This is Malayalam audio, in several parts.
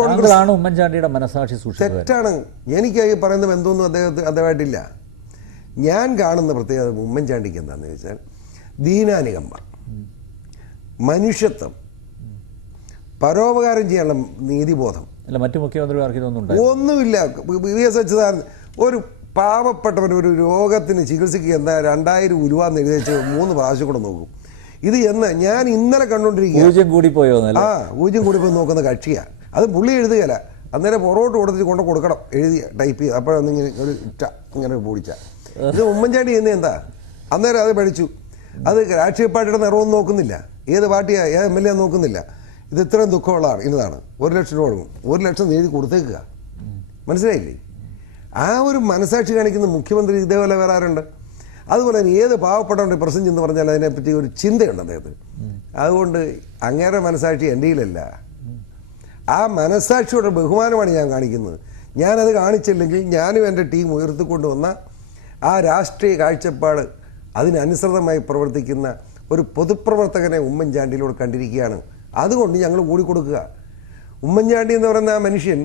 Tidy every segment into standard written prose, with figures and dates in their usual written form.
കോൺഗ്രസ് ഉമ്മൻചാണ്ടിയുടെ മനസാക്ഷി തെറ്റാണ്. എനിക്ക് ഈ പറയുന്ന ബന്ധമൊന്നും അദ്ദേഹമായിട്ടില്ല. ഞാൻ കാണുന്ന പ്രത്യേകത ഉമ്മൻചാണ്ടിക്ക് എന്താണെന്ന് ചോദിച്ചാൽ ദീനാനുകമ്പ, മനുഷ്യത്വം, പരോപകാരം ചെയ്യാനുള്ള നീതിബോധം. അല്ല, മറ്റു മുഖ്യമന്ത്രിമാർക്ക് ഒന്നുമില്ല. വി എസ് അച്യുതാനന്ദൻ ഒരു പാവപ്പെട്ടവൻ ഒരു രോഗത്തിന് ചികിത്സയ്ക്ക് എന്താ 2000 ഉരുവാന്ന് എഴുതി വെച്ച് 3 പ്രാവശ്യം കൂടെ നോക്കും. ഇത് ഞാൻ ഇന്നലെ കണ്ടുകൊണ്ടിരിക്കുക. ഊജ്യം കൂടിപ്പോയോ? ഊജ്യം കൂടിപ്പോയി നോക്കുന്ന കക്ഷിയാണ് അത്. പുള്ളി എഴുതുകയല്ല, അന്നേരം പുറകോട്ട് കൊടുത്തിട്ട് കൊടുക്കണം, എഴുതി ടൈപ്പ് ചെയ്ത്. അപ്പോഴൊന്നിങ്ങനെ ഒരു ഇങ്ങനെ പൂടിച്ച ഇത് ഉമ്മൻചാണ്ടി ചെയ്യുന്നത് എന്താ? അന്നേരം അത് പഠിച്ചു. അത് രാഷ്ട്രീയ പാർട്ടിയുടെ നിറവൊന്നും നോക്കുന്നില്ല, ഏത് പാർട്ടിയാ ഏത് MLA നോക്കുന്നില്ല. ഇത് ഇത്രയും ദുഃഖമുള്ളതാണ്, ഇന്നതാണ് 1 ലക്ഷം രൂപ കൊടുക്കും, 1 ലക്ഷം എഴുതി കൊടുത്തേക്കുക. മനസ്സിലായില്ലേ? ആ ഒരു മനസാക്ഷി കാണിക്കുന്ന മുഖ്യമന്ത്രി ഇതേപോലെ വേറെ ആരുണ്ട്? അതുപോലെ തന്നെ ഏത് പാവപ്പെട്ടവൻ്റെ പ്രശ്നം ചെന്ന് പറഞ്ഞാൽ അതിനെപ്പറ്റി ഒരു ചിന്തയുണ്ട് അദ്ദേഹത്തിന്. അതുകൊണ്ട് അങ്ങേറെ മനസാക്ഷി എൻ്റെ കയ്യിലല്ല. ആ മനസാക്ഷിയുടെ ബഹുമാനമാണ് ഞാൻ കാണിക്കുന്നത്. ഞാനത് കാണിച്ചില്ലെങ്കിൽ ഞാനും എൻ്റെ ടീം ഉയർത്തിക്കൊണ്ടുവന്ന ആ രാഷ്ട്രീയ കാഴ്ചപ്പാട് അതിനനുസൃതമായി പ്രവർത്തിക്കുന്ന ഒരു പൊതുപ്രവർത്തകനെ ഉമ്മൻചാണ്ടിയിലൂടെ കണ്ടിരിക്കുകയാണ്. അതുകൊണ്ട് ഞങ്ങൾ കൂടിക്കൊടുക്കുക. ഉമ്മൻചാണ്ടി എന്ന് പറയുന്ന ആ മനുഷ്യൻ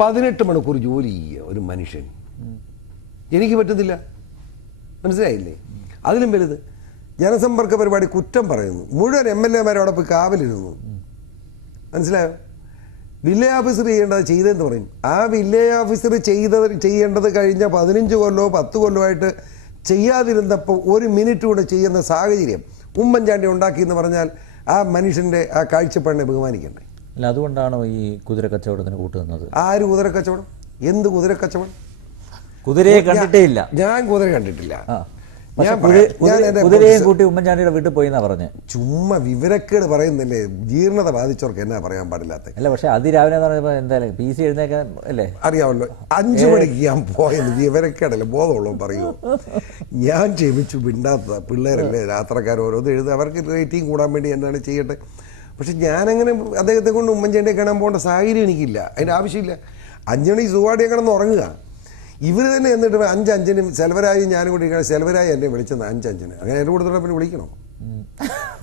18 മണിക്കൂർ ജോലി ചെയ്യുക ഒരു മനുഷ്യൻ. എനിക്ക് പറ്റുന്നില്ല. മനസ്സിലായില്ലേ? അതിലും വലുത് ജനസമ്പർക്ക പരിപാടി കുറ്റം പറയുന്നു. മുഴുവൻ MLA മാരോടെ പോയി കാവലിരുന്നു. മനസ്സിലായോ? വില്ലേജ് ഓഫീസർ ചെയ്യേണ്ടത് ചെയ്തതെന്ന് പറയും. ആ വില്ലേജ് ഓഫീസർ ചെയ്യേണ്ടത് കഴിഞ്ഞ 15 കൊല്ലമോ 10 കൊല്ലമായിട്ട് ചെയ്യാതിരുന്നപ്പോൾ 1 മിനിറ്റ് കൂടെ ചെയ്യുന്ന സാഹചര്യം ഉമ്മൻചാണ്ടി ഉണ്ടാക്കി എന്ന് പറഞ്ഞാൽ ആ മനുഷ്യൻ്റെ ആ കാഴ്ചപ്പാടിനെ ബഹുമാനിക്കണ്ടേ? അല്ല, അതുകൊണ്ടാണോ ഈ കുതിര കച്ചവടത്തിന് കൂട്ടുന്നത്? ആര് കുതിര കച്ചവടം? എന്ത് കുതിര കച്ചവടം? കുതിരയെ കണ്ടിട്ടേ ഇല്ല. ഞാൻ കുതിര കണ്ടിട്ടില്ല. കുതിരയും കൂട്ടി ഉമ്മൻചാണ്ടിയുടെ വീട്ടിൽ പോയി എന്നാ പറഞ്ഞത്. ചുമ്മാ വിവരക്കേട് പറയുന്നില്ലേ? ജീർണത ബാധിച്ചവർക്ക് എന്നാ പറയാൻ പാടില്ലാത്ത. അല്ല, പക്ഷെ അതിരാവിലെ എന്തായാലും PC എഴുന്നേക്കാൻ അല്ലേ അറിയാമല്ലോ. 5 മണിക്ക് ഞാൻ പോയത് വിവരക്കേടല്ലേ, ബോധമുള്ളൂ പറയുമോ? ഞാൻ ക്ഷമിച്ചു, മിണ്ടാത്ത പിള്ളേരല്ലേ, യാത്രക്കാർ ഓരോന്ന് എഴുതുക, അവർക്ക് റേറ്റിംഗ് കൂടാൻ വേണ്ടി എന്താണ് ചെയ്യട്ടെ. പക്ഷെ ഞാനങ്ങനെ അദ്ദേഹത്തെ കൊണ്ട് ഉമ്മൻചാണ്ടിയെ കാണാൻ പോകേണ്ട സാഹചര്യം എനിക്കില്ല. അതിൻ്റെ ആവശ്യമില്ല. 5 മണിക്ക് സുഖമായിട്ട് കിടന്ന് ഉറങ്ങുക. ഇവർ തന്നെ എന്നിട്ട് 5:05 സെൽവരായി ഞാനും കൂടി സെൽവരായി എന്നെ വിളിച്ചത് 5:05. അങ്ങനെ എൻ്റെ കൂടെ പിന്നെ വിളിക്കണോ?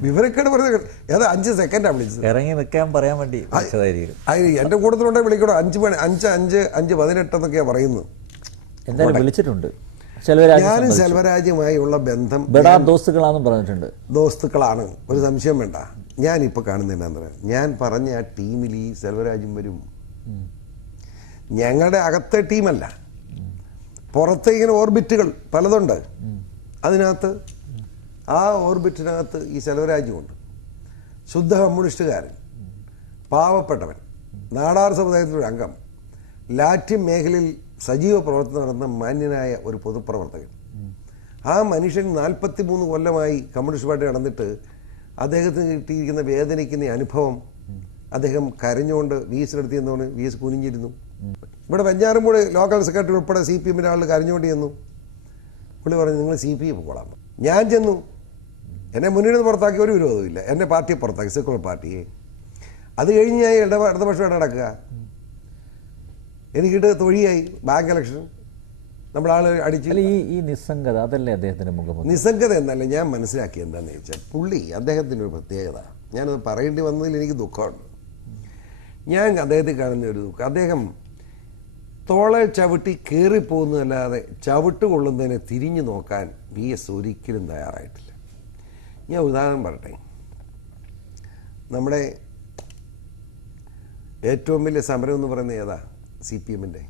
വിവരക്കേട് പറഞ്ഞ ഏതാ 5 സെക്കൻഡാണ് വിളിച്ചത്. ഇറങ്ങി നിൽക്കാൻ പറയാൻ വേണ്ടി എൻ്റെ കൂട്ടത്തിലുണ്ടെ വിളിക്കണോ? 5 മണി 5:05 5:18 എന്നൊക്കെയാണ് പറയുന്നത്. എന്തായാലും വിളിച്ചിട്ടുണ്ട്. ഞാനും സെൽവരാജുമായുള്ള ബന്ധം ദോസ്തുക്കളാണെന്ന് പറഞ്ഞിട്ടുണ്ട്. ദോസ്തുക്കളാണ്, ഒരു സംശയം വേണ്ട. ഞാനിപ്പോൾ കാണുന്നത് എന്താണെന്ന് പറയാം. ഞാൻ പറഞ്ഞ ആ ടീമിൽ ഈ സെൽവരാജും വരും. ഞങ്ങളുടെ അകത്തെ ടീമല്ല, പുറത്തെ ഇങ്ങനെ ഓർബിറ്റുകൾ പലതുണ്ട്. അതിനകത്ത് ആ ഓർബിറ്റിനകത്ത് ഈ സെൽവരാജുമുണ്ട്. ശുദ്ധ കമ്മ്യൂണിസ്റ്റുകാരൻ, പാവപ്പെട്ടവൻ, നാടാർ സമുദായത്തിലൊരു അംഗം, ലാറ്റിൻ മേഖലയിൽ സജീവ പ്രവർത്തനം നടന്ന മാന്യനായ ഒരു പൊതുപ്രവർത്തകൻ. ആ മനുഷ്യൻ 43 കൊല്ലമായി കമ്മ്യൂണിസ്റ്റ് പാർട്ടി നടന്നിട്ട് അദ്ദേഹത്തിന് കിട്ടിയിരിക്കുന്ന വേദനിക്കുന്ന അനുഭവം അദ്ദേഹം കരഞ്ഞുകൊണ്ട് VS എടുത്തിയെന്നോണ്ട് VS കുനിഞ്ഞിരുന്നു. ഇവിടെ വെഞ്ഞാറമൂട് ലോക്കൽ സെക്രട്ടറി ഉൾപ്പെടെ CPM ആളുകൾ കരഞ്ഞുകൊണ്ട് ചെന്നു. പുള്ളി പറഞ്ഞു, നിങ്ങൾ CPM പോകാം. ഞാൻ ചെന്നു. എന്നെ മുന്നിൽ നിന്ന് പുറത്താക്കി ഒരു വിരോധമില്ല. എന്നെ പാർട്ടിയെ പുറത്താക്കി, സെക്കുലർ പാർട്ടിയെ. അത് കഴിഞ്ഞ് ഞാൻ ഇടതുപക്ഷമായിട്ട് നടക്കുക. എനിക്കിട്ട് തൊഴിയായി ബാങ്ക് ഇലക്ഷൻ നമ്മുടെ ആൾ അടിച്ചു. ഈ നിസ്സംഗത അതല്ലേ അദ്ദേഹത്തിന് മുഖം? നിസ്സംഗത എന്നല്ല, ഞാൻ മനസ്സിലാക്കി എന്താണെന്ന് ചോദിച്ചാൽ പുള്ളി അദ്ദേഹത്തിൻ്റെ ഒരു പ്രത്യേകത. ഞാനത് പറയേണ്ടി വന്നതിൽ എനിക്ക് ദുഃഖമുണ്ട്. ഞാൻ അദ്ദേഹത്തിൽ കാണുന്ന ഒരു ദുഃഖം, അദ്ദേഹം തോളെ ചവിട്ടി കയറിപ്പോകുന്നതല്ലാതെ ചവിട്ട് കൊള്ളുന്നതിനെ തിരിഞ്ഞു നോക്കാൻ VS ഒരിക്കലും തയ്യാറായിട്ടില്ല. ഞാൻ ഉദാഹരണം പറയട്ടെ. നമ്മുടെ ഏറ്റവും വലിയ സമരം എന്ന് പറയുന്നത് ഏതാ? CPM-ൻ്റെ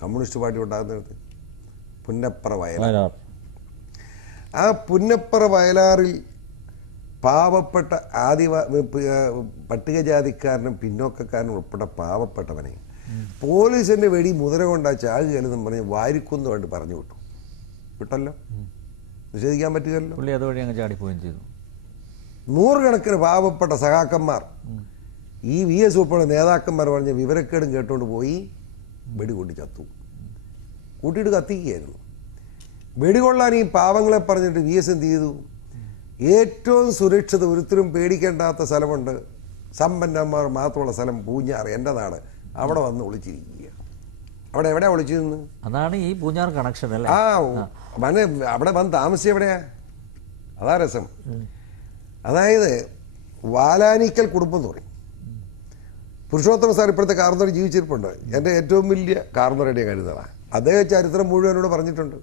കമ്മ്യൂണിസ്റ്റ് പാർട്ടി ഉണ്ടാകുന്നിടത്ത് പുന്നപ്പറ വയലാർ. ആ പുന്നപ്പറ വയലാറിൽ പാവപ്പെട്ട പട്ടികജാതിക്കാരനും പിന്നോക്കക്കാരനും ഉൾപ്പെടെ പാവപ്പെട്ടവനെ പോലീസിൻ്റെ വെടി മുതല കൊണ്ടാ ചാകുകയെന്നും പറഞ്ഞ് വാരിക്കുന്നുമായിട്ട് പറഞ്ഞു വിട്ടല്ലോ. നിഷേധിക്കാൻ പറ്റുകയല്ലോ. പുള്ളി അതുവഴി അങ്ങ് ചാടിപ്പോവുകയും ചെയ്തു. 100 കണക്കിന് പാവപ്പെട്ട സഖാക്കന്മാർ, ഈ VS ഉൾപ്പെടെ നേതാക്കന്മാർ പറഞ്ഞ വിവരക്കേടും കേട്ടുകൊണ്ട് പോയി വെടികൊണ്ടി ചത്തു. കൂട്ടിയിട്ട് കത്തിക്കുകയായിരുന്നു. വെടികൊള്ളാൻ ഈ പാവങ്ങളെ പറഞ്ഞിട്ട് VS എന്ത് ചെയ്തു? ഏറ്റവും സുരക്ഷിത, ഒരിക്കലും പേടിക്കേണ്ടാത്ത സ്ഥലമുണ്ട്, സമ്പന്നന്മാർ മാത്രമുള്ള സ്ഥലം, പൂഞ്ഞാർ, എൻ്റെ നാട്. അവിടെ വന്ന് ഒളിച്ചിരിക്കുക. അവിടെ എവിടെയാ ഒളിച്ചിരുന്നു? അതാണ് ഈ പൂഞ്ഞാർ കണക്ഷൻ അല്ലേ? അവിടെ വന്ന് താമസിച്ച എവിടെയാ? അതാ രസം. അതായത് വാലാനിക്കൽ കുടുംബം എന്ന് പറയും. പുരുഷോത്തമ സാർ ഇപ്പോഴത്തെ കാർന്നോർ ജീവിച്ചിരിപ്പുണ്ട്. എൻ്റെ ഏറ്റവും വലിയ കാർന്നോരുടെ കരുതലാണ്. അദ്ദേഹം ചരിത്രം മുഴുവനോട് പറഞ്ഞിട്ടുണ്ട്.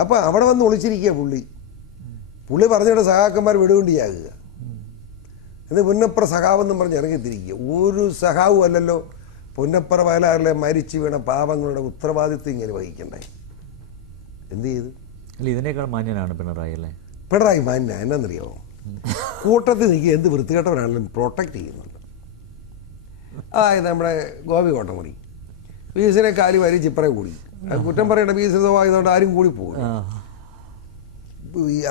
അപ്പോൾ അവിടെ വന്ന് ഒളിച്ചിരിക്കുക പുള്ളി പറഞ്ഞിട്ട് സഖാക്കന്മാർ വെടുകൊണ്ടിയാകുക. ഇത് പുന്നപ്പുറ സഖാവെന്നും പറഞ്ഞ് ഇറങ്ങിത്തിരിക്കുക. ഒരു സഖാവും അല്ലല്ലോ പുന്നപ്പുറ വയലാറിലെ മരിച്ചു വീണ പാവങ്ങളുടെ ഉത്തരവാദിത്വം ഇങ്ങനെ വഹിക്കണ്ടേ. എന്ത് ചെയ്തു? ഇതിനേക്കാൾ മാന്യനാണ് പിണറായി അല്ലേ? പിണറായി മാന്യ എന്നറിയാമോ? കൂട്ടത്തിൽ നിൽക്കുക എന്ത് വൃത്തികെട്ടവരാണെങ്കിലും പ്രൊട്ടക്ട് ചെയ്യുന്നുണ്ട്. അതായത് നമ്മുടെ ഗോപി കോട്ടമുറി വീസിനെ കാലി വരി ചിപ്പറെ കൂടി കുറ്റം പറയേണ്ട വീസിതമായതുകൊണ്ട് ആരും കൂടി പോകും.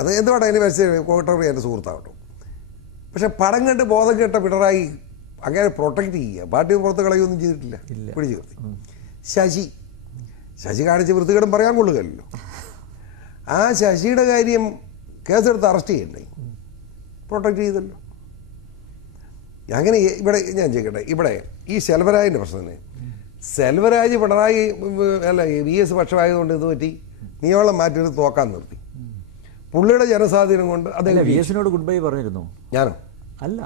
അത് എന്തുകൊണ്ടാണ് അതിന് വരച്ച് കോട്ടമുറി എൻ്റെ സുഹൃത്താകട്ടോ. പക്ഷെ പടം കണ്ട് ബോധം കേട്ട പിണറായി അങ്ങനെ പ്രൊട്ടക്ട് ചെയ്യുക. പാർട്ടി പുറത്ത് കളയൊന്നും ചെയ്തിട്ടില്ല, പിടിച്ചു നിർത്തി. ശശി കാണിച്ച വൃത്തികേടും പറയാൻ കൊള്ളുകയല്ലോ. ആ ശശിയുടെ കാര്യം കേസെടുത്ത് അറസ്റ്റ് ചെയ്യണ്ടേ, പ്രൊട്ടക്ട് ചെയ്തല്ലോ. അങ്ങനെ ഇവിടെ ഞാൻ ചോദിക്കട്ടെ, ഇവിടെ ഈ സെൽവരാജിൻ്റെ പ്രശ്നം തന്നെ. സെൽവരാജ് പിണറായി അല്ല VS പക്ഷമായതുകൊണ്ട് ഇത് പറ്റി നിയമം മാറ്റിയെടുത്ത് തോക്കാൻ നിർത്തി. പുള്ളിയുടെ ജനസ്വാധീനം കൊണ്ട് അദ്ദേഹം VSനോട് ഗുഡ് ബൈ പറഞ്ഞിരുന്നു. ഞാനോ? അല്ല,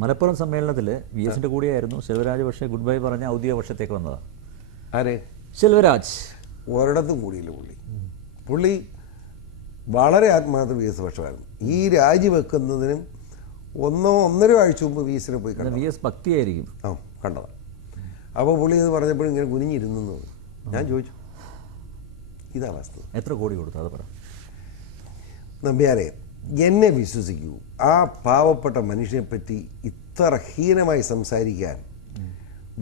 മലപ്പുറം സമ്മേളനത്തിൽ VSന്റെ കൂടെയായിരുന്നു സെൽവരാജ്. പക്ഷേ ഗുഡ് ബൈ പറഞ്ഞ ഔദ്യോഗിക പക്ഷത്തേക്ക് വന്നതാണ്. ആരെ? സെൽവരാജ്. ഒരിടത്തും കൂടിയില്ല പുള്ളി വളരെ ആത്മാർത്ഥ VS പക്ഷമായിരുന്നു. ഈ രാജിവെക്കുന്നതിനും 1.5 ആഴ്ച മുമ്പ് VSനെ പോയി കണ്ടു. VS ഭക്തിയായിരിക്കും. കണ്ടതാണ്. അപ്പോൾ പുള്ളി ഇത് പറഞ്ഞപ്പോഴും ഇങ്ങനെ കുനിഞ്ഞിരുന്നു. ഞാൻ ചോദിച്ചു, ഇതാ വസ്തു. എത്ര കോടി കൊടുത്തു അത് പറ. നമ്പ്യാരെ, എന്നെ വിശ്വസിക്കൂ, ആ പാവപ്പെട്ട മനുഷ്യനെപ്പറ്റി ഇത്ര ഹീനമായി സംസാരിക്കാൻ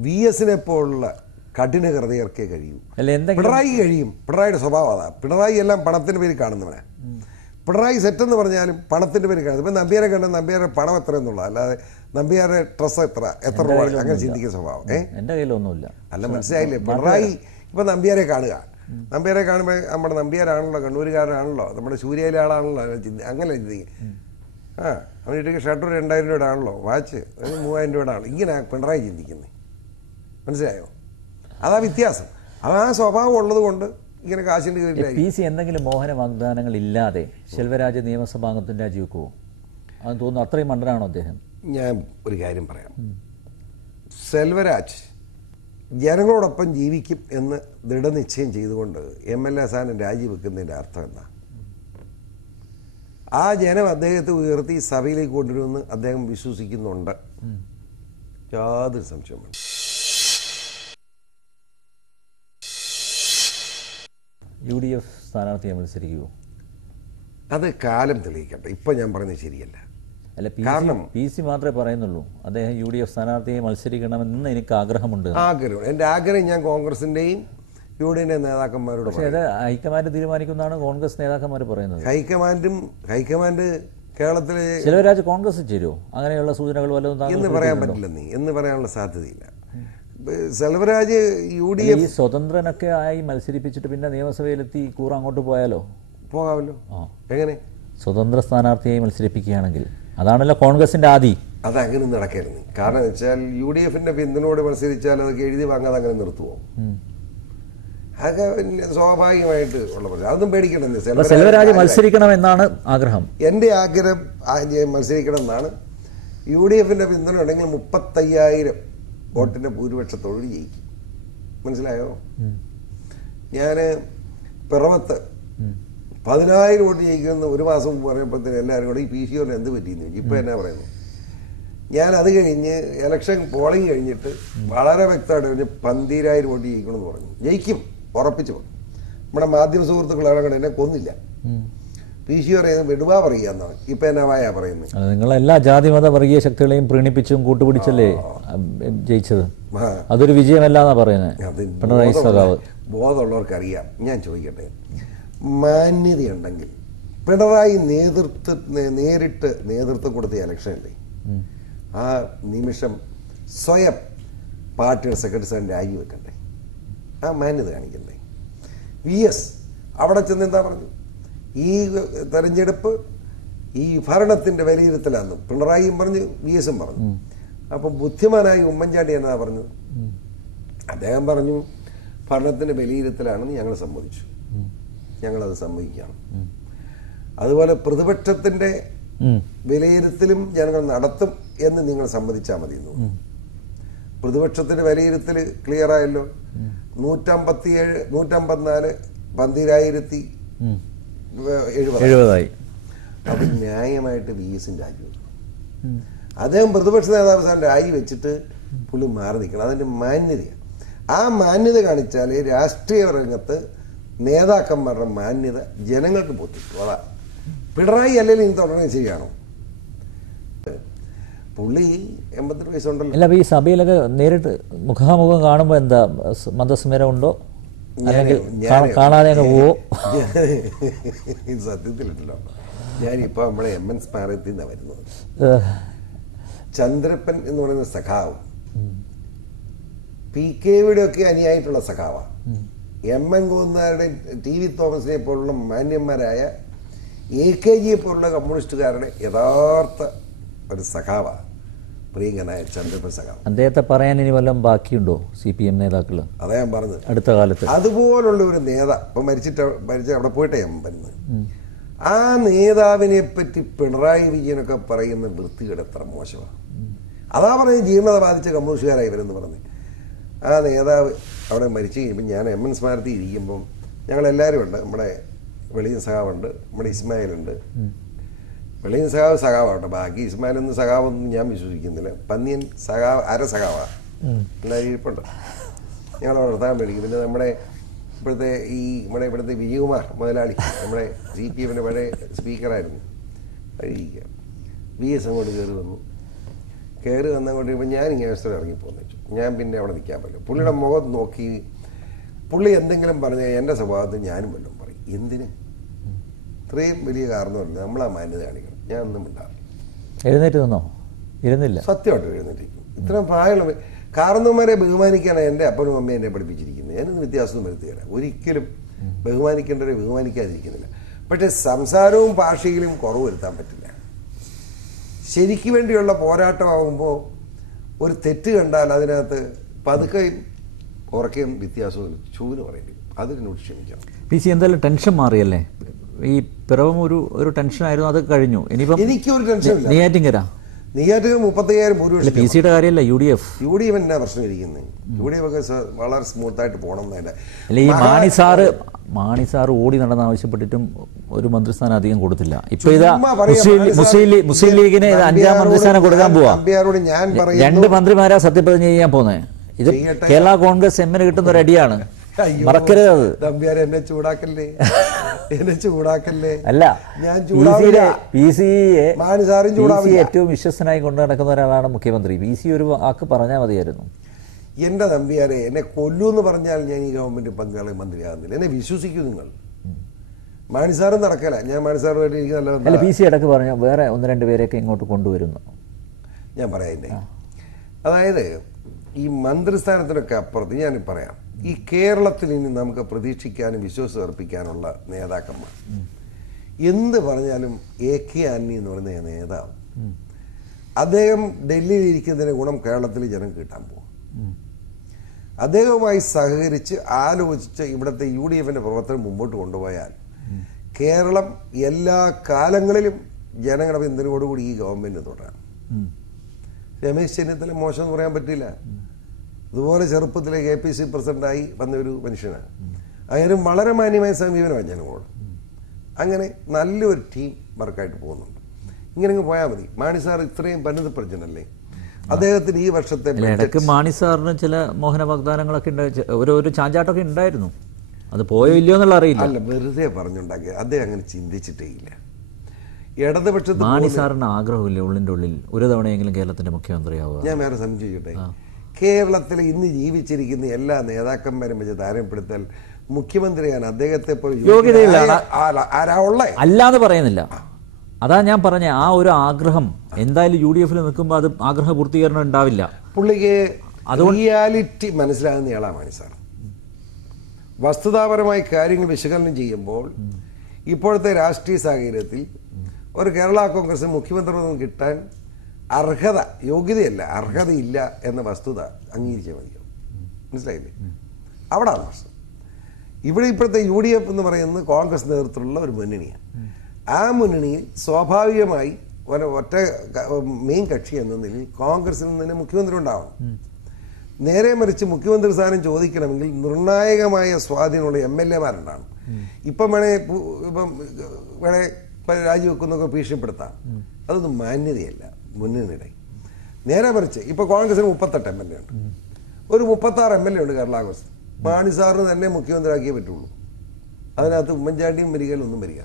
VSനെ പോലുള്ള കഠിന ഹൃദയർക്കേ കഴിയൂ. പിണറായി കഴിയും. പിണറായിയുടെ സ്വഭാവം അതാ. പിണറായി എല്ലാം പണത്തിൻ്റെ പേര് കാണുന്നവനാണ്. പിണറായി സെറ്റെന്ന് പറഞ്ഞാലും പണത്തിൻ്റെ പേര് കാണുന്നത്. ഇപ്പം നമ്പ്യാരെ കണ്ട നമ്പ്യാരുടെ പണം എത്ര എന്നുള്ളത്, അല്ലാതെ നമ്പ്യാരുടെ ഡ്രസ്സ് എത്ര രൂപ അങ്ങനെ ചിന്തിക്കുന്ന സ്വഭാവം എൻ്റെ കയ്യിലൊന്നുമില്ല. അല്ല, മനസ്സിലായില്ലേ? പിണറായി ഇപ്പം നമ്പ്യാരെ കാണുക, നമ്പ്യാരെ കാണുമ്പോൾ നമ്മുടെ നമ്പ്യാരാണല്ലോ, കണ്ണൂരുകാരനാണല്ലോ, നമ്മുടെ സൂര്യയിലെ ആളാണല്ലോ, അങ്ങനെ ചിന്തിക്കും. അവനിട്ട് ഷർട്ട് 2000 രൂപയുടെ ആണല്ലോ, വാച്ച് 3000 രൂപയുടെ ആണല്ലോ, ഇങ്ങനെ പിണറായി ചിന്തിക്കുന്നത്. മനസ്സിലായോ? അതാ വ്യത്യാസം. ആ സ്വഭാവം ഉള്ളത് കൊണ്ട് ഇങ്ങനെ കാശിൻ്റെ PC എന്തെങ്കിലും മോഹന വാഗ്ദാനങ്ങൾ ഇല്ലാതെ സെൽവരാജ് നിയമസഭാംഗത്വം രാജിവെക്കുമോ? അത് തോന്നുന്നു. അത്രയും മണ്ടനാണോ അദ്ദേഹം? ഞാൻ ഒരു കാര്യം പറയാം. സെൽവരാജ് ജനങ്ങളോടൊപ്പം ജീവിക്കും എന്ന് ദൃഢനിശ്ചയം ചെയ്തുകൊണ്ട് MLA സ്ഥാനം രാജിവെക്കുന്നതിൻ്റെ അർത്ഥം എന്താ? ആ ജനം അദ്ദേഹത്തെ ഉയർത്തി സഭയിലേക്ക് കൊണ്ടുവരുമെന്ന് അദ്ദേഹം വിശ്വസിക്കുന്നുണ്ട്. യാതൊരു സംശയം വേണ്ട. UDF സ്ഥാനാർത്ഥിയെ മത്സരിക്കുമോ? അത് കാലം തെളിയിക്കട്ടെ. ഇപ്പം ഞാൻ പറയുന്നത് ശരിയല്ല. അല്ല, കാരണം PC മാത്രമേ പറയുന്നുള്ളൂ അദ്ദേഹം UDF സ്ഥാനാർത്ഥിയെ മത്സരിക്കണമെന്ന് എനിക്ക് ആഗ്രഹമുണ്ട്. ആഗ്രഹം, എൻ്റെ ആഗ്രഹം ഞാൻ കോൺഗ്രസിൻ്റെയും UDF നേതാക്കന്മാരോട്. പക്ഷേ അത് ഹൈക്കമാൻഡ് തീരുമാനിക്കുന്നതാണ് കോൺഗ്രസ് നേതാക്കന്മാർ പറയുന്നത്. ഹൈക്കമാൻഡ് കേരളത്തിലെ സെൽവരാജ് കോൺഗ്രസ് ചേരുമോ? അങ്ങനെയുള്ള സൂചനകൾ വല്ലതും എന്ന് പറയാൻ പറ്റില്ല. എന്ന് പറയാനുള്ള സാധ്യതയില്ല. സെൽവരാജ് UDF സ്വതന്ത്രനൊക്കെ ആയി മത്സരിപ്പിച്ചിട്ട് പിന്നെ നിയമസഭയിലെത്തി കൂറ അങ്ങോട്ട് പോകാമല്ലോ. എങ്ങനെ സ്വതന്ത്ര സ്ഥാനാർത്ഥിയായി മത്സരിപ്പിക്കുകയാണെങ്കിൽ? അതാണല്ലോ കോൺഗ്രസിന്റെ ആദി. അതങ്ങനെ നടക്കരുത്. കാരണം വെച്ചാൽ UDFന്റെ പിന്തുണയോട് മത്സരിച്ചാൽ അതൊക്കെ എഴുതി വാങ്ങാതെ അങ്ങനെ നിർത്തുവോ? അതൊക്കെ സ്വാഭാവികമായിട്ട് ഉള്ള പ്രശ്നം. അതൊന്നും പേടിക്കണമെന്ന്. സെൽവരാജ് മത്സരിക്കണമെന്നാണ് ആഗ്രഹം. എൻ്റെ ആഗ്രഹം മത്സരിക്കണം എന്നാണ്. UDFന്റെ പിന്തുണ ഉണ്ടെങ്കിൽ 35,000 വോട്ടിൻ്റെ ഭൂരിപക്ഷത്തോട് ജയിക്കും. മനസ്സിലായോ? ഞാൻ പിറവത്ത് 10,000 വോട്ട് ജയിക്കുമെന്ന് ഒരു മാസം മുമ്പ് പറയുമ്പോഴത്തേന് എല്ലാവരും കൂടെ ഈ PC എന്ത് പറ്റിയെന്ന് ചോദിച്ചു. ഇപ്പം എന്നാ പറയുന്നു? ഞാൻ അത് കഴിഞ്ഞ് ഇലക്ഷൻ പോളിംഗ് കഴിഞ്ഞിട്ട് വളരെ വ്യക്തമായിട്ട് പറഞ്ഞ് 12,000 വോട്ട് ജയിക്കണമെന്ന് പറഞ്ഞു. ജയിക്കും, ഉറപ്പിച്ചു പറഞ്ഞു. നമ്മുടെ മാധ്യമ സുഹൃത്തുക്കളെ കൂടെ എന്നെ കൊന്നില്ല. PC പറയുന്നത് വെടുവാ പറയുക എന്നാണ്. ഇപ്പം എന്നാ വായാ പറയുന്നത്? നിങ്ങളെല്ലാ ജാതിമത വർഗീയ ശക്തികളെയും പ്രീണിപ്പിച്ചും കൂട്ടുപിടിച്ചല്ലേ ജയിച്ചത്. അതൊരു വിജയമല്ലാന്നാ പറയുന്നത് പിണറായി സഖാവ്. ബോധമുള്ളവർക്കറിയാം. ഞാൻ ചോദിക്കട്ടെ, മാന്യതയുണ്ടെങ്കിൽ പിണറായി നേരിട്ട് നേതൃത്വം കൊടുത്ത ഇലക്ഷനല്ലേ, ആ നിമിഷം സ്വയം പാർട്ടിയുടെ സെക്രട്ടറി സ്ഥാനം രാജിവെക്കണ്ടേ? ആ മാന്യത കാണിക്കണ്ടേ? VS അവിടെ ചെന്ന് എന്താ പറഞ്ഞു? ഈ തെരഞ്ഞെടുപ്പ് ഈ ഭരണത്തിൻ്റെ വിലയിരുത്തലാണെന്ന് പിണറായിയും പറഞ്ഞു, VSും പറഞ്ഞു. അപ്പം ബുദ്ധിമാനായി ഉമ്മൻചാണ്ടി എന്നതാ പറഞ്ഞത്. അദ്ദേഹം പറഞ്ഞു ഭരണത്തിൻ്റെ വിലയിരുത്തലാണെന്ന് ഞങ്ങൾ സമ്മതിച്ചു, ഞങ്ങളത് സമ്മതിക്കുകയാണ്. അതുപോലെ പ്രതിപക്ഷത്തിൻ്റെ വിലയിരുത്തലും ഞങ്ങൾ നടത്തും എന്ന് നിങ്ങൾ സമ്മതിച്ചാൽ മതി എന്ന്. പ്രതിപക്ഷത്തിന്റെ വിലയിരുത്തൽ ക്ലിയർ ആയല്ലോ. 157, 154, 12,070. അത് ന്യായമായിട്ട് VS രാജിവെക്കണം. അദ്ദേഹം പ്രതിപക്ഷ നേതാവ് സ്ഥാനം രാജിവെച്ചിട്ട് പുള്ളി മാറി നിൽക്കണം. അതിന്റെ മാന്യതയാണ്. ആ മാന്യത കാണിച്ചാൽ രാഷ്ട്രീയ രംഗത്ത് നേതാക്കന്മാരുടെ മാന്യത ജനങ്ങൾക്ക് ബോധിക്കും. അതാ പിണറായി അല്ലെങ്കിൽ ഇനി തുടങ്ങി ശരിയാണോ? പുള്ളി 82 വയസ്സുണ്ടല്ലോ. അല്ല, ഈ സഭയിലൊക്കെ നേരിട്ട് മുഖാമുഖം കാണുമ്പോൾ എന്താ മന്ദസ്മരം ഉണ്ടോ, അല്ലെങ്കിൽ കാണാതെ അങ്ങ് പോവോ? ഇത് സത്യത്തിലുണ്ടല്ലോ, ഞാനിപ്പോ നമ്മുടെ MN സ്മാരകത്തിൽ നിന്നാണ് വരുന്നത്. ചന്ദ്രപ്പൻ എന്ന് പറയുന്ന സഖാവ് PKയുടെ ഒക്കെ അനുയായിട്ടുള്ള സഖാവാണ്. MN ഗോവിന്ദനാരുടെ TV തോമസിനെ പോലുള്ള മാന്യന്മാരായ AKജിയെ പോലുള്ള കമ്മ്യൂണിസ്റ്റുകാരുടെ യഥാർത്ഥ ഒരു സഖാവാണ് പ്രിയങ്കനായ ചന്ദ്രപ്പൻ സഖാവ്. അദ്ദേഹത്തെ പറയാൻ ഇനി വല്ലതും ബാക്കിയുണ്ടോ CPM നേതാക്കൾ? അതാ ഞാൻ പറഞ്ഞത്, അടുത്ത കാലത്ത് അതുപോലുള്ള ഒരു ഇപ്പൊ മരിച്ച അവിടെ പോയിട്ടേ ഞാൻ വരുന്നത്. ആ നേതാവിനെ പറ്റി പിണറായി വിജയനൊക്കെ പറയുന്ന വൃത്തികേട് എത്ര മോശമാണ്. അതാ പറഞ്ഞ് ജീർണത ബാധിച്ച കമ്മ്യൂണിസ്റ്റുകാരായി ഇവരെന്ന് പറഞ്ഞ്. ആ നേതാവ് അവിടെ മരിച്ചു കഴിയുമ്പോൾ ഞാൻ MN സ്മാരകത്തിൽ ഇരിക്കുമ്പം ഞങ്ങളെല്ലാവരും ഉണ്ട്. നമ്മുടെ വെളിയൻ സഖാവുണ്ട്, നമ്മുടെ ഇസ്മായിലുണ്ട്. വെളിയൻ സഖാവാട്ടോ, ബാക്കി ഇസ്മായിലൊന്നും സഖാവൊന്നും ഞാൻ വിശ്വസിക്കുന്നില്ല. പന്നിയൻ സഖാവ് അര സഖാവാണ്, എല്ലാവരും ഇരിപ്പുണ്ട്. ഞങ്ങൾ വളർത്താൻ മേടിക്കും. പിന്നെ നമ്മുടെ ഇവിടുത്തെ വിജയകുമാർ മുതലാളി, നമ്മുടെ CPMന്റെ പഴയ സ്പീക്കറായിരുന്നു, കഴിയിക്കുക. VS അങ്ങോട്ട് കയറി വന്നങ്ങോട്ട് ഇപ്പം ഞാൻ ഇങ്ങനെ ഇറങ്ങിപ്പോന്നു വെച്ചു. ഞാൻ പിന്നെ അവിടെ നിൽക്കാൻ പറ്റും. പുള്ളിയുടെ മുഖം നോക്കി പുള്ളി എന്തെങ്കിലും പറഞ്ഞാൽ എൻ്റെ സ്വഭാവത്തിൽ ഞാനും വല്ലതും പറയും. എന്തിന്? ഇത്രയും വലിയ കാരണമല്ല, നമ്മളാ മാന്യത കാണിക്കണം. ഞാൻ ഒന്നും ഉണ്ടാവില്ല. എഴുന്നേറ്റ് നിന്നോ? ഇരുന്നില്ല. സത്യമായിട്ട് എഴുന്നേറ്റിരിക്കും. ഇത്രയും പ്രായമുള്ള കാരണവന്മാരെ ബഹുമാനിക്കാനാണ് എൻ്റെ അപ്പനും അമ്മയും എന്നെ പഠിപ്പിച്ചിരിക്കുന്നത്. ഞാനൊന്നും വ്യത്യാസമൊന്നും വരുത്തുകയില്ല. ഒരിക്കലും ബഹുമാനിക്കേണ്ടവരെ ബഹുമാനിക്കാതിരിക്കുന്നില്ല. പക്ഷെ സംസാരവും ഭാഷയിലും കുറവ് വരുത്താൻ പറ്റില്ല. ശരിക്ക് വേണ്ടിയുള്ള പോരാട്ടമാകുമ്പോൾ ഒരു തെറ്റ് കണ്ടാൽ അതിനകത്ത് പതുക്കെയും ഉറക്കയും വ്യത്യാസവും ചൂന് പറയേണ്ടി വരും. അതിനോട് ക്ഷമിക്കണം. PC എന്തായാലും ടെൻഷൻ മാറിയല്ലേ? ഈ പിറവം ഒരു ടെൻഷനായിരുന്നു, അത് കഴിഞ്ഞു. ഇനിയിപ്പം എനിക്കൊരു ടെൻഷനില്ല. നെയ്യാറ്റിൻകര 35,000 ഭൂരിപക്ഷം. PCയുടെ കാര്യമല്ല, UDF എന്നാ പ്രശ്നം ഇരിക്കുന്നത്. UDF ഒക്കെ വളരെ സ്മൂത്തായിട്ട് പോകണം എന്നല്ല. ഈ മാണി സാറ് ഓടി നടന്ന് ആവശ്യപ്പെട്ടിട്ടും ഒരു മന്ത്രിസ്ഥാനം അധികം കൊടുത്തില്ല. ഇപ്പൊ ഇതാ മുസ്ലിം ലീഗിന് 5ാം മന്ത്രിസ്ഥാനം കൊടുക്കാൻ പോവാ. 2 മന്ത്രിമാരാ സത്യപ്രതിജ്ഞ ചെയ്യാൻ പോന്നെ. ഇത് കേരള കോൺഗ്രസ് എമ്മിന് കിട്ടുന്ന ഒരു അടിയാണ്, മറക്കരുത്. തമ്പ്യാരെ എന്നെ ചൂടാക്കല്ലേ. അല്ല, ഞാൻ ഏറ്റവും വിശ്വസ്തനായി കൊണ്ടു നടക്കുന്ന ഒരാളാണ് മുഖ്യമന്ത്രി. PC ഒരു വാക്ക് പറഞ്ഞാൽ മതിയായിരുന്നു. എന്റെ തമ്പിയാരെ, എന്നെ കൊല്ലൂന്ന് പറഞ്ഞാൽ ഞാൻ ഈ ഗവൺമെന്റ് പങ്കാളി മന്ത്രിയാകുന്നില്ല. എന്നെ വിശ്വസിക്കൂ നിങ്ങൾ. മാണിസാറും നടക്കല. ഞാൻ മാണിസാറുമായിട്ട് എനിക്ക് നല്ല PC ഇടക്ക് പറഞ്ഞു വേറെ 1-2 പേരെയൊക്കെ ഇങ്ങോട്ട് കൊണ്ടുവരുന്നു. ഞാൻ പറയാം. അതായത് ഈ മന്ത്രിസ്ഥാനത്തിനൊക്കെ അപ്പുറത്ത് ഞാൻ പറയാം, ഈ കേരളത്തിൽ ഇനി നമുക്ക് പ്രതീക്ഷിക്കാനും വിശ്വാസം അർപ്പിക്കാനുള്ള നേതാക്കന്മാർ എന്ത് പറഞ്ഞാലും AK ആന്റണി എന്ന് പറയുന്ന നേതാവ്, അദ്ദേഹം ഡൽഹിയിൽ ഇരിക്കുന്നതിന് ഗുണം കേരളത്തിൽ ജനം കിട്ടാൻ പോകും. അദ്ദേഹവുമായി സഹകരിച്ച് ആലോചിച്ച് ഇവിടുത്തെ UDFന്റെ പ്രവർത്തനം മുമ്പോട്ട് കൊണ്ടുപോയാൽ കേരളം എല്ലാ കാലങ്ങളിലും ജനങ്ങളുടെ പിന്തുണയോടുകൂടി ഈ ഗവൺമെന്റ് തുടരാം. രമേശ് ചെന്നിത്തല മോശം എന്ന് പറയാൻ പറ്റില്ല. അതുപോലെ ചെറുപ്പത്തിലെ KPC പ്രസിഡന്റായി വന്ന ഒരു മനുഷ്യനാണ്. അതിനും വളരെ മാന്യമായ സമീപനമാണ് ജനങ്ങളോട്. അങ്ങനെ നല്ലൊരു ടീം വർക്കായിട്ട് പോകുന്നുണ്ട്. ഇങ്ങനെ പോയാൽ മതി. മാണി സാർ ഇത്രയും പരിണിതപ്രജ്ഞനല്ലേ, അദ്ദേഹത്തിന് ഈ വർഷത്തെ ഇടയ്ക്ക് മാണി സാറിന് ചില മോഹന വാഗ്ദാനങ്ങളൊക്കെ ഒരു ചാഞ്ചാട്ടമൊക്കെ ഉണ്ടായിരുന്നു. അത് പോയോ ഇല്ലയോ എന്നുള്ള അറിയില്ല. അല്ല, വെറുതെ പറഞ്ഞുണ്ടാക്കിയ അദ്ദേഹം അങ്ങനെ ചിന്തിച്ചിട്ടേ ഇല്ല. ഇടതുപക്ഷത്ത് മാണി സാറിന് ആഗ്രഹമില്ല ഉള്ളിൻ്റെ ഉള്ളിൽ ഒരു തവണയെങ്കിലും കേരളത്തിന്റെ മുഖ്യമന്ത്രിയാവുക? ഞാൻ വേറെ സംശയിക്കട്ടെ, കേരളത്തിൽ ഇന്ന് ജീവിച്ചിരിക്കുന്ന എല്ലാ നേതാക്കന്മാരും വെച്ച് താരപ്പെടുത്താൽ മുഖ്യമന്ത്രിയാണ് അദ്ദേഹത്തെ അല്ലാതെ പറയുന്നില്ല. അതാ ഞാൻ പറഞ്ഞ ആ ഒരു ആഗ്രഹം എന്തായാലും UDFൽ നിൽക്കുമ്പോൾ അത് ആഗ്രഹ പൂർത്തീകരണം ഉണ്ടാവില്ല. പുള്ളിക്ക് റിയാലിറ്റി മനസ്സിലാകുന്നയാളാണ് മാണി സാർ. വസ്തുതാപരമായി കാര്യങ്ങൾ വിശകലനം ചെയ്യുമ്പോൾ ഇപ്പോഴത്തെ രാഷ്ട്രീയ സാഹചര്യത്തിൽ ഒരു കേരള കോൺഗ്രസ് മുഖ്യമന്ത്രി കിട്ടാൻ യോഗ്യതയല്ല, അർഹതയില്ല എന്ന വസ്തുത അംഗീകരിച്ചാൽ മതിയോ? മനസ്സിലായില്ലേ? അവിടാണ് പ്രശ്നം. ഇവിടെ ഇപ്പോഴത്തെ UDF എന്ന് പറയുന്നത് കോൺഗ്രസ് നേതൃത്വത്തിലുള്ള ഒരു മുന്നണിയാണ്. ആ മുന്നണിയിൽ സ്വാഭാവികമായി ഒറ്റ മെയിൻ കക്ഷി എന്ന നിലയിൽ കോൺഗ്രസിൽ നിന്ന് തന്നെ മുഖ്യമന്ത്രി ഉണ്ടാവണം. നേരെ മറിച്ച് മുഖ്യമന്ത്രി സ്ഥാനം ചോദിക്കണമെങ്കിൽ നിർണായകമായ സ്വാധീനമുള്ള MLA-മാരുണ്ടാണ്. ഇപ്പം വേണേ രാജിവെക്കുന്നൊക്കെ ഭീഷണിപ്പെടുത്താം. അതൊന്നും മാന്യതയല്ല മുന്നണിയുടെ. നേരെ മറിച്ച് ഇപ്പോൾ കോൺഗ്രസിന് 38 MLA ഉണ്ട്, ഒരു 36 MLA ഉണ്ട് കേരള കോൺഗ്രസ്. മാണി സാറിന് തന്നെ മുഖ്യമന്ത്രിയാക്കിയേ പറ്റുള്ളൂ. അതിനകത്ത് ഉമ്മൻചാണ്ടിയും വരികയിലൊന്നും വരിക,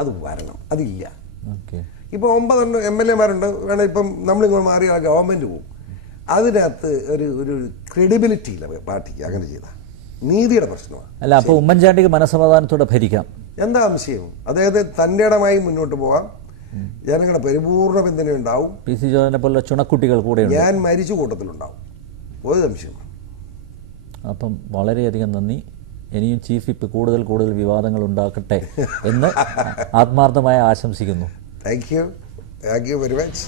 അത് വരണം, അതില്ല. ഇപ്പോൾ 9 MLA-മാരുണ്ട്, വേണം ഇപ്പം നമ്മളിങ്ങോട്ട് മാറി ആ ഗവൺമെൻറ് പോകും. അതിനകത്ത് ഒരു ക്രെഡിബിലിറ്റി ഇല്ല പാർട്ടിക്ക് അങ്ങനെ ചെയ്താൽ. നീതിയുടെ പ്രശ്നമാണ്. അല്ല, അപ്പോൾ ഉമ്മൻചാണ്ടിക്ക് മനസ്സമാധാനത്തോടെ ഭരിക്കാം, എന്താ സംശയം? അദ്ദേഹത്തെ തൻ്റെ ഇടമായി മുന്നോട്ട് പോവാം, ജനങ്ങളുടെ പരിപൂർണ പിന്തുണ ഉണ്ടാവും. PC ജോർജിനെ പോലുള്ള ചുണക്കുട്ടികൾ കൂടെ ഞാൻ മരിച്ചു കൂട്ടത്തിലുണ്ടാവും, ഒരു സംശയം. അപ്പം വളരെയധികം നന്ദി. ഇനിയും ചീഫ് വിപ്പ് കൂടുതൽ വിവാദങ്ങൾ ഉണ്ടാക്കട്ടെ എന്ന് ആത്മാർത്ഥമായി ആശംസിക്കുന്നു. Thank you very much.